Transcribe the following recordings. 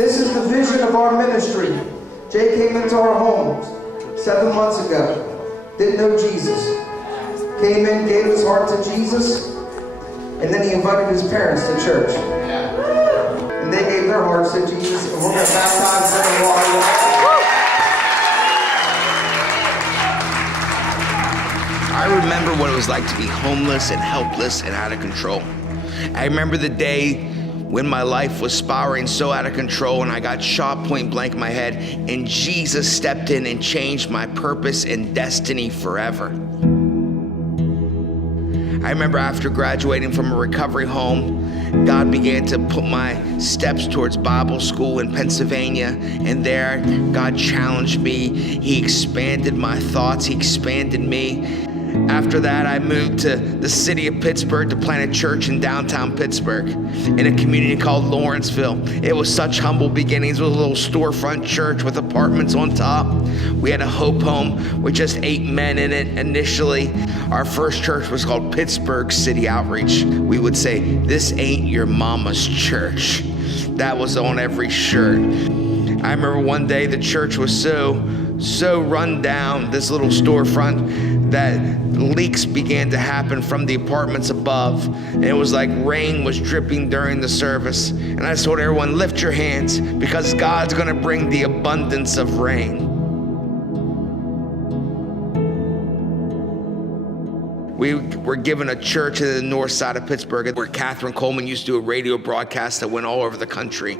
This is the vision of our ministry. Jay came into our homes 7 months ago. Didn't know Jesus. Came in, gave his heart to Jesus, and then he invited his parents to church. And they gave their hearts to Jesus, and we're going to baptize them in water. I remember what it was like to be homeless and helpless and out of control. I remember the day when my life was spiraling so out of control and I got shot point blank in my head, and Jesus stepped in and changed my purpose and destiny forever. I remember after graduating from a recovery home, God began to put my steps towards Bible school in Pennsylvania, and there God challenged me. He expanded my thoughts, He expanded me. After that, I moved to the city of Pittsburgh to plant a church in downtown Pittsburgh in a community called Lawrenceville. It was such humble beginnings. It was a little storefront church with apartments on top. We had a hope home with just 8 men in it initially. Our first church was called Pittsburgh City Outreach. We would say, "This ain't your mama's church." That was on every shirt. I remember one day the church was so run down, this little storefront, that leaks began to happen from the apartments above. And it was like rain was dripping during the service. And I just told everyone, lift your hands, because God's gonna bring the abundance of rain. We were given a church in the north side of Pittsburgh where Catherine Coleman used to do a radio broadcast that went all over the country.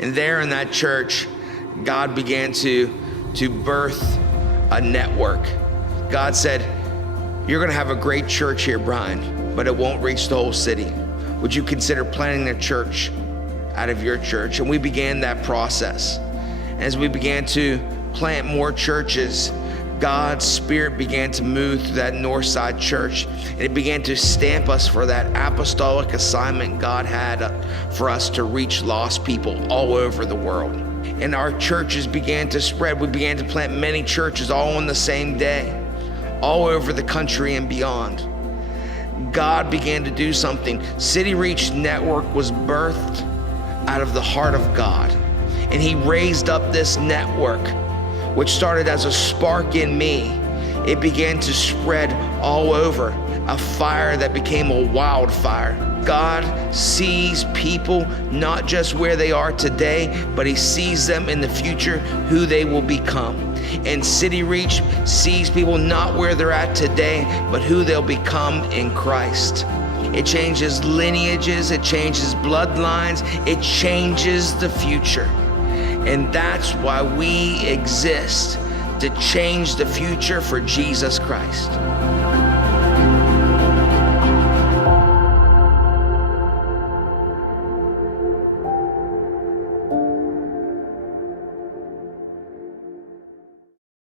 And there in that church, God began to birth a network. God said, "You're gonna have a great church here, Brian, but it won't reach the whole city. Would you consider planting a church out of your church?" And we began that process. As we began to plant more churches, God's Spirit began to move through that north side church, and it began to stamp us for that apostolic assignment God had for us to reach lost people all over the world. And our churches began to spread. We began to plant many churches all on the same day, all over the country and beyond. God began to do something. CITYREACH Network was birthed out of the heart of God. And He raised up this network, which started as a spark in me. It began to spread all over, a fire that became a wildfire. God sees people not just where they are today, but He sees them in the future, who they will become. And CITYREACH sees people not where they're at today, but who they'll become in Christ. It changes lineages, it changes bloodlines, it changes the future. And that's why we exist, to change the future for Jesus Christ.